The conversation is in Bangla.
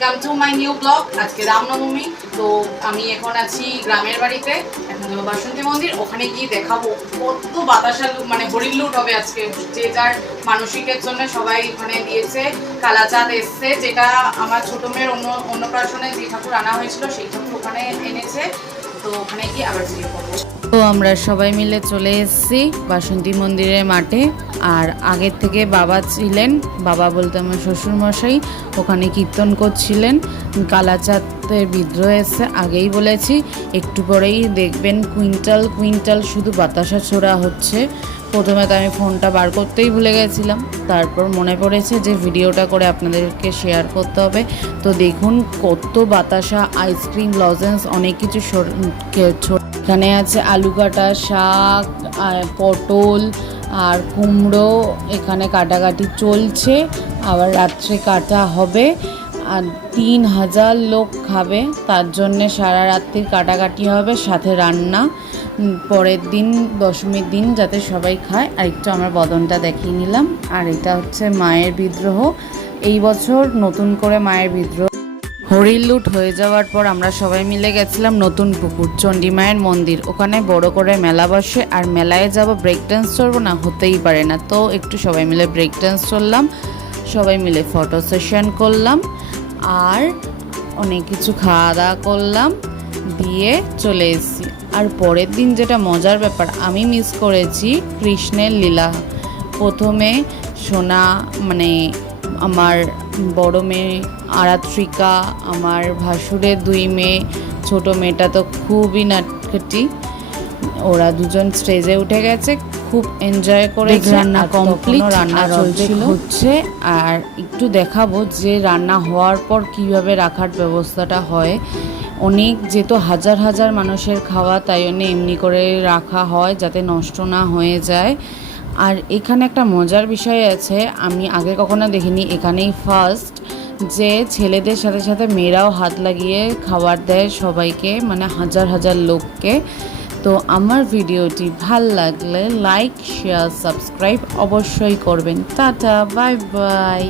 Welcome to my new blog. আজকে রামনবমী, তো আমি এখন আছি গ্রামের বাড়িতে। এখন যাবো বাসন্তী মন্দির, ওখানে গিয়ে দেখাবো কত বাতাসা মানে হরিণ লুট হবে আজকে। যে যার মানসিকের জন্য সবাই ওখানে দিয়েছে। কালাচাঁদ এসছে, যেটা আমার ছোট মেয়ের অন্নপ্রাশনে যে ঠাকুর আনা হয়েছিল সেই ঠাকুর ওখানে এনেছে। তো ওখানে গিয়ে আবার বিয়ে করবো। তো আমরা সবাই মিলে চলে এসেছি বাসন্তী মন্দিরের মাঠে। আর আগের থেকে বাবা ছিলেন, বাবা বলতে আমার শ্বশুরমশাই ওখানে কীর্তন করছিলেন। কালাচাঁদের বিদ্রোহ এসে আগেই বলেছি, একটু পরেই দেখবেন কুইন্টাল কুইন্টাল শুধু বাতাসা ছোড়া হচ্ছে। প্রথমে তো আমি ফোনটা বার করতেই ভুলে গেছিলাম, তারপর মনে পড়েছে যে ভিডিওটা করে আপনাদেরকে শেয়ার করতে হবে। তো দেখুন কত বাতাসা, আইসক্রিম, লজেন্স, অনেক কিছু এখানে আছে আলু কাটা, শাক, পটল আর কুমড়ো। এখানে কাটাকাটি চলছে, আবার রাত্রে কাটা হবে। আর 3000 লোক খাবে, তার জন্যে সারা রাত্রির কাটাকাটি হবে, সাথে রান্না। পরের দিন দশমীর দিন যাতে সবাই খায়। আর একটু আমার বদনটা দেখিয়ে নিলাম। আর এটা হচ্ছে মায়ের বিদ্রোহ, এই বছর নতুন করে মায়ের বিদ্রোহ। হরিণ লুট হয়ে যাওয়ার পর আমরা সবাই মিলে গেছিলাম নতুন পুকুর, চণ্ডী মায়ের মন্দির। ওখানে বড় করে মেলা বসে, আর মেলায় যাব ব্রেক ডান্স চলবো না, হতেই পারে না। তো একটু সবাই মিলে ব্রেক ডান্স চললাম, সবাই মিলে ফটো সেশন করলাম, আর অনেক কিছু খাওয়া দাওয়া করলাম, দিয়ে চলে এসেছি। আর পরের দিন যেটা মজার ব্যাপার, আমি মিস করেছি কৃষ্ণের লীলা। প্রথমে সোনা মানে আমার বড় মেয়ে আরাত্রিকা, আমার ভাসুরের 2 মেয়ে, ছোটো মেয়েটা তো খুবই নাটকাটি, ওরা দুজন স্টেজে উঠে গেছে, খুব এনজয় করে। রান্না কমপ্লিট, রান্না চলছিল হচ্ছে। আর একটু দেখাবো যে রান্না হওয়ার পর কিভাবে রাখার ব্যবস্থাটা হয়। অনেক যেহেতু হাজার হাজার মানুষের খাওয়া, তাই জন্য এমনি করে রাখা হয় যাতে নষ্ট না হয়ে যায়। আর এখানে একটা মজার বিষয় আছে, আমি আগে কখনো দেখিনি, এখানেই ফার্স্ট যে ছেলেদের সাথে সাথে মেয়েরাও হাত লাগিয়ে খাবার দেয় সবাইকে, মানে হাজার হাজার লোককে। তো আমার ভিডিওটি ভাল লাগলে লাইক, শেয়ার, সাবস্ক্রাইব অবশ্যই করবেন। Tata, bye bye.